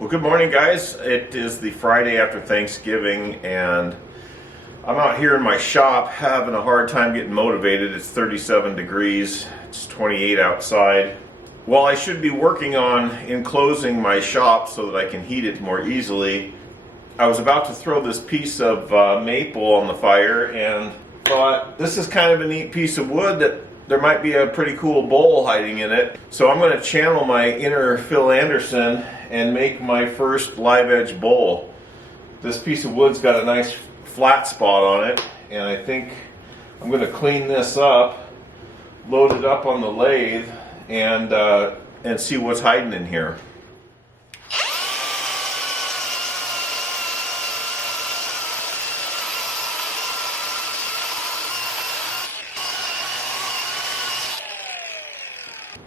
Well, good morning, guys. It is the Friday after Thanksgiving, and I'm out here in my shop having a hard time getting motivated. It's 37 degrees, it's 28 outside. While I should be working on enclosing my shop so that I can heat it more easily, I was about to throw this piece of maple on the fire and thought this is kind of a neat piece of wood that there might be a pretty cool bowl hiding in it. So I'm going to channel my inner Phil Anderson and make my first live edge bowl. This piece of wood's got a nice flat spot on it, and I think I'm going to clean this up, load it up on the lathe, and see what's hiding in here.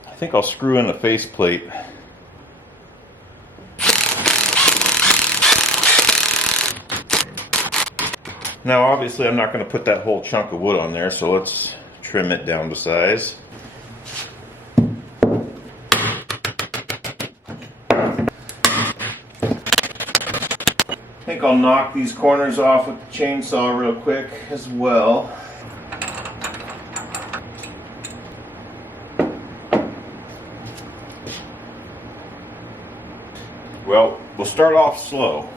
I think I'll screw in a faceplate. Now obviously I'm not going to put that whole chunk of wood on there, so let's trim it down to size. I think I'll knock these corners off with the chainsaw real quick as well. Well, we'll start off slow.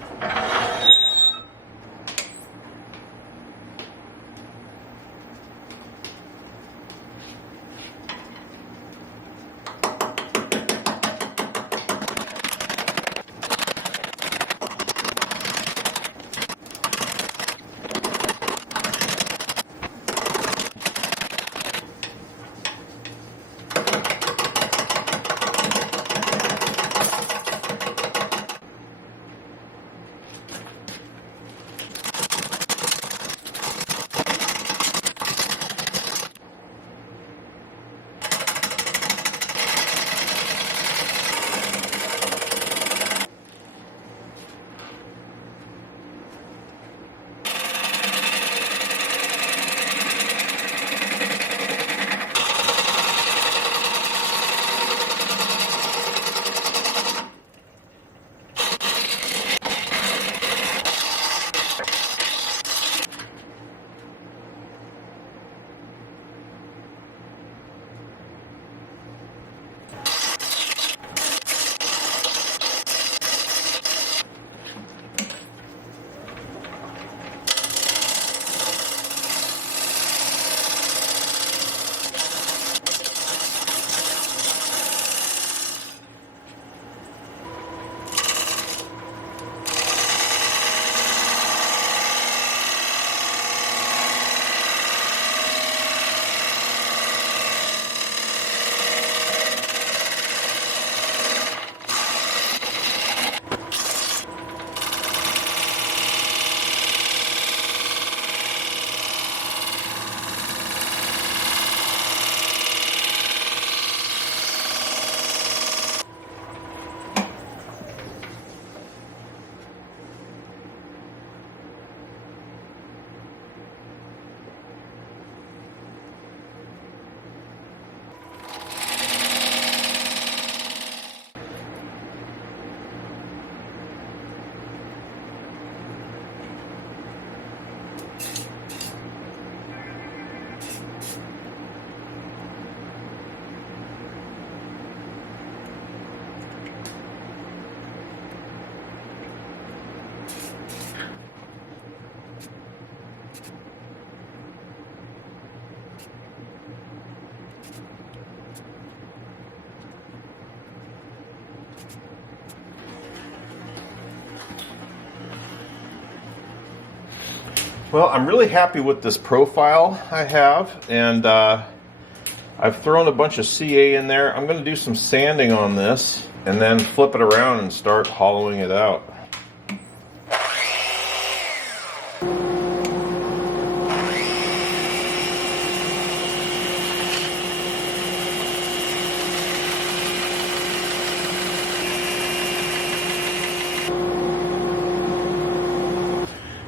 Well, I'm really happy with this profile I have, and I've thrown a bunch of CA in there. I'm going to do some sanding on this and then flip it around and start hollowing it out.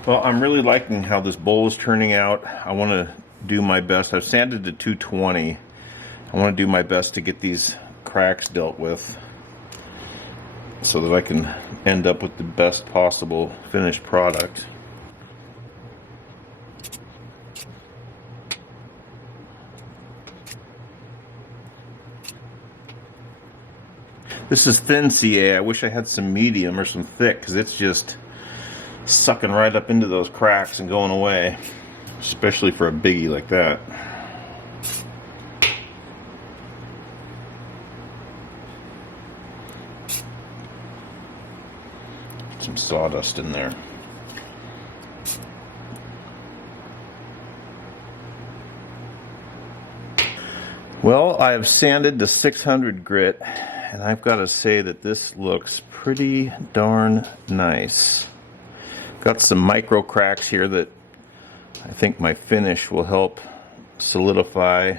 Well, I'm really liking how this bowl is turning out. I want to do my best. I've sanded to 220. I want to do my best to get these cracks dealt with. so that I can end up with the best possible finished product. This is thin CA. I wish I had some medium or some thick, because it's just sucking right up into those cracks and going away, especially for a biggie like that. Some sawdust in there. Well, I have sanded to 600 grit, and I've got to say that this looks pretty darn nice. Got some micro cracks here that I think my finish will help solidify.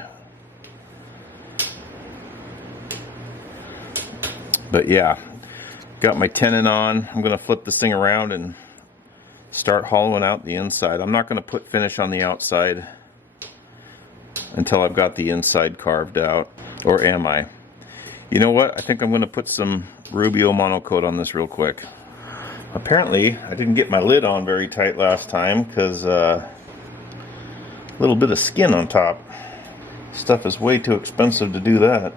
But yeah, got my tenon on. I'm going to flip this thing around and start hollowing out the inside. I'm not going to put finish on the outside until I've got the inside carved out. Or am I? You know what? I think I'm going to put some Rubio monocoat on this real quick. Apparently, I didn't get my lid on very tight last time because a little bit of skin on top. Stuff is way too expensive to do that.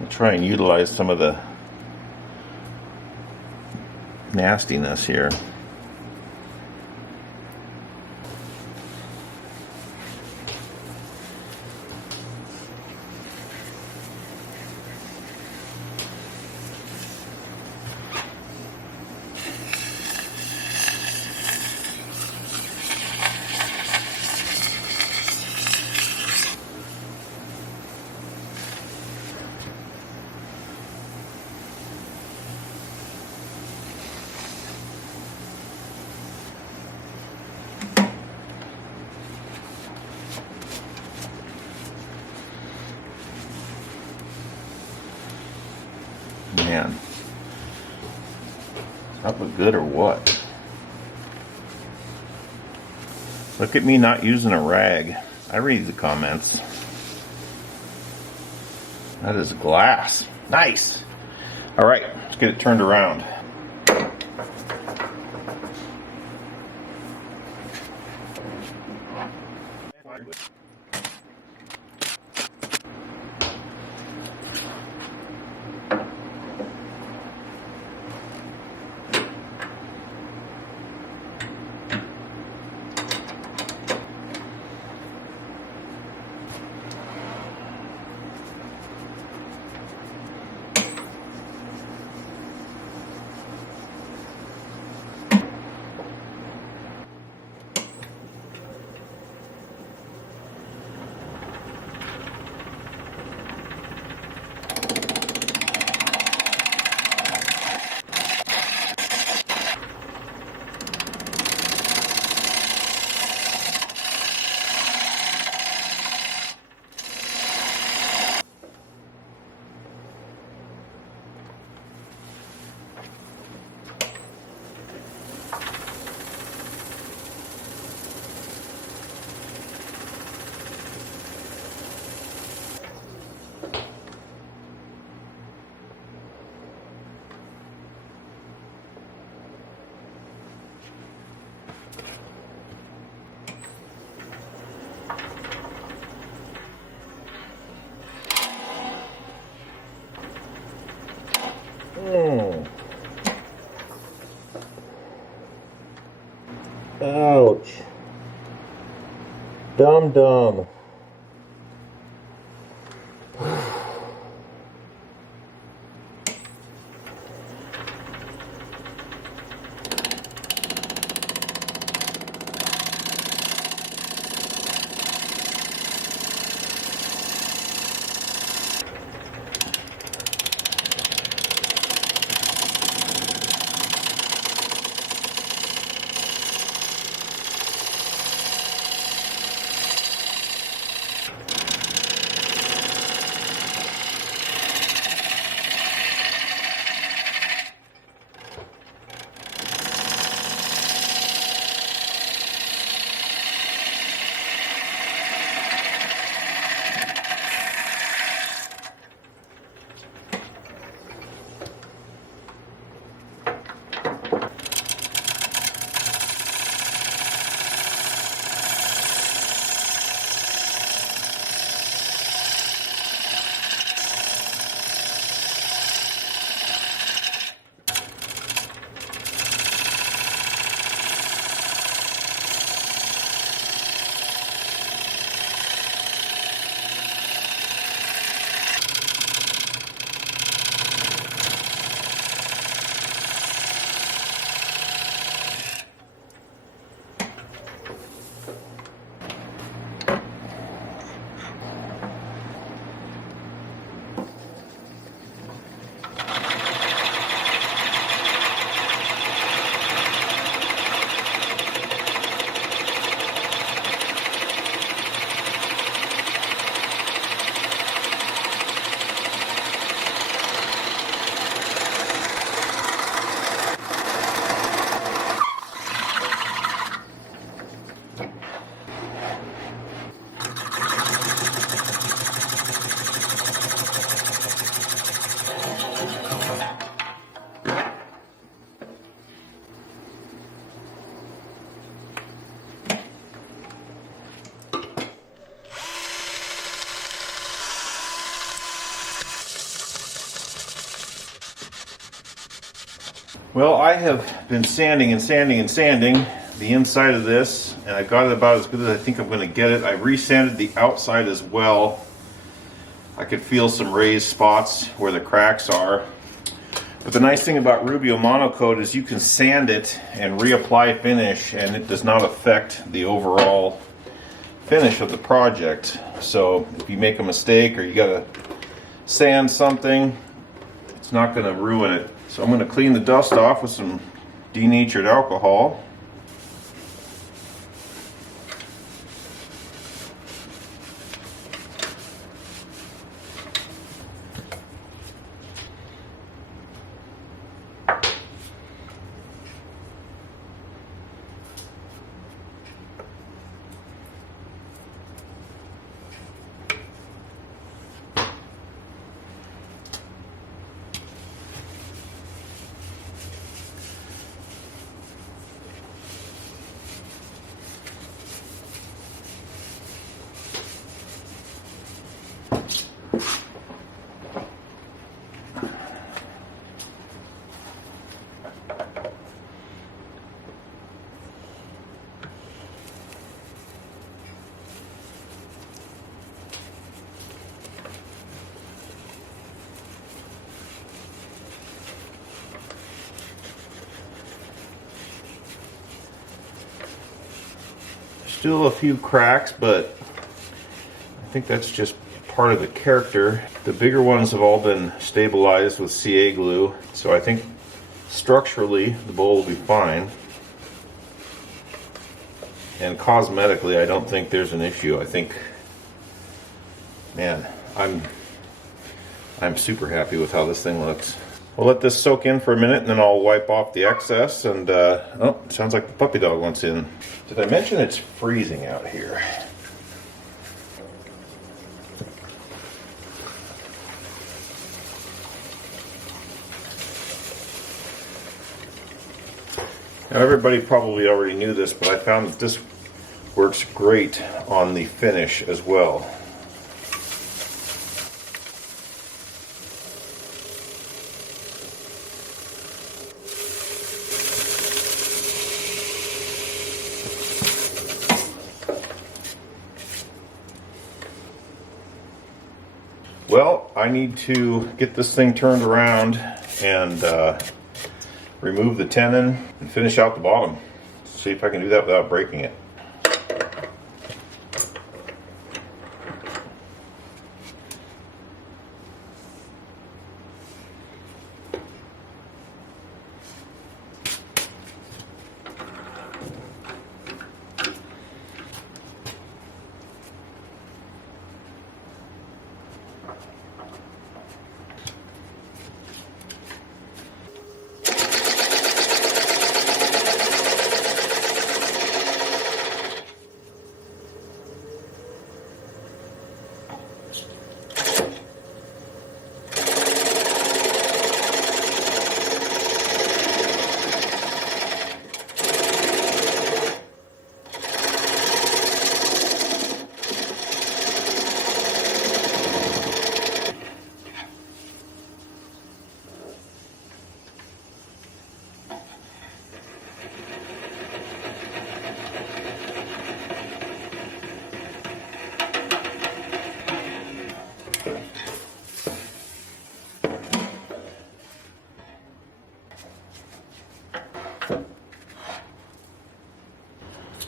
I'll try and utilize some of the nastiness here. Man, that look good or what? Look at me not using a rag. I read the comments. That is glass. Nice. All right, let's get it turned around. Ouch. Dumb. Well, I have been sanding and sanding and sanding the inside of this, and I got it about as good as I think I'm going to get it. I resanded the outside as well. I could feel some raised spots where the cracks are. But the nice thing about Rubio Monocoat is you can sand it and reapply finish, and it does not affect the overall finish of the project. So if you make a mistake or you got to sand something, it's not going to ruin it. So I'm going to clean the dust off with some denatured alcohol. Still a few cracks, but I think that's just part of the character. The bigger ones have all been stabilized with CA glue, so I think structurally the bowl will be fine. And cosmetically, I don't think there's an issue. I think, man, I'm super happy with how this thing looks. We'll let this soak in for a minute and then I'll wipe off the excess, and oh, sounds like the puppy dog wants in. Did I mention it's freezing out here? Now everybody probably already knew this, but I found that this works great on the finish as well. Well, I need to get this thing turned around and remove the tenon and finish out the bottom. See if I can do that without breaking it.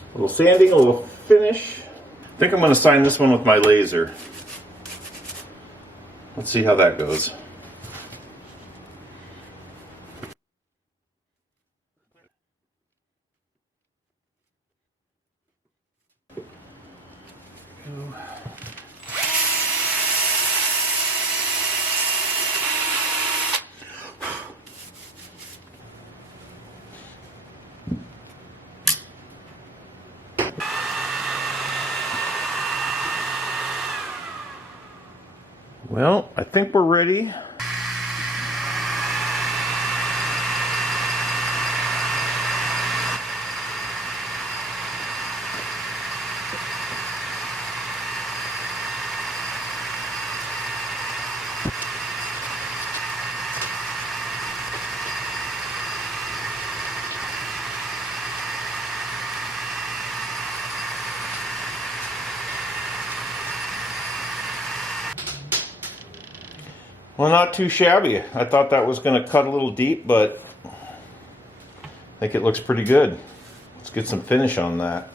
A little sanding, a little finish. I think I'm going to sign this one with my laser. Let's see how that goes. Well, I think we're ready. Well, not too shabby. I thought that was going to cut a little deep, but I think it looks pretty good. Let's get some finish on that.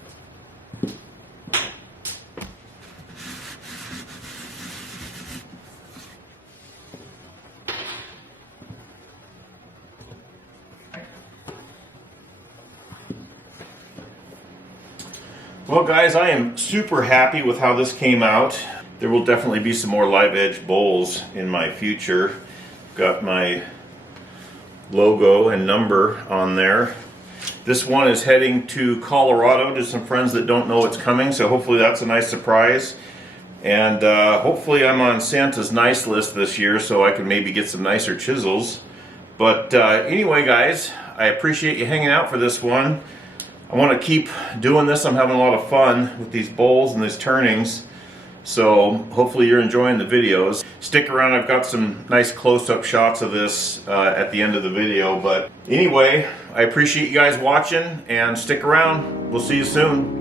Well guys, I am super happy with how this came out. There will definitely be some more live edge bowls in my future. Got my logo and number on there. This one is heading to Colorado to some friends that don't know it's coming, so hopefully that's a nice surprise. And hopefully I'm on Santa's nice list this year so I can maybe get some nicer chisels. But anyway guys, I appreciate you hanging out for this one. I want to keep doing this. I'm having a lot of fun with these bowls and these turnings. So hopefully you're enjoying the videos. Stick around, I've got some nice close-up shots of this at the end of the video. But anyway, I appreciate you guys watching and stick around. We'll see you soon.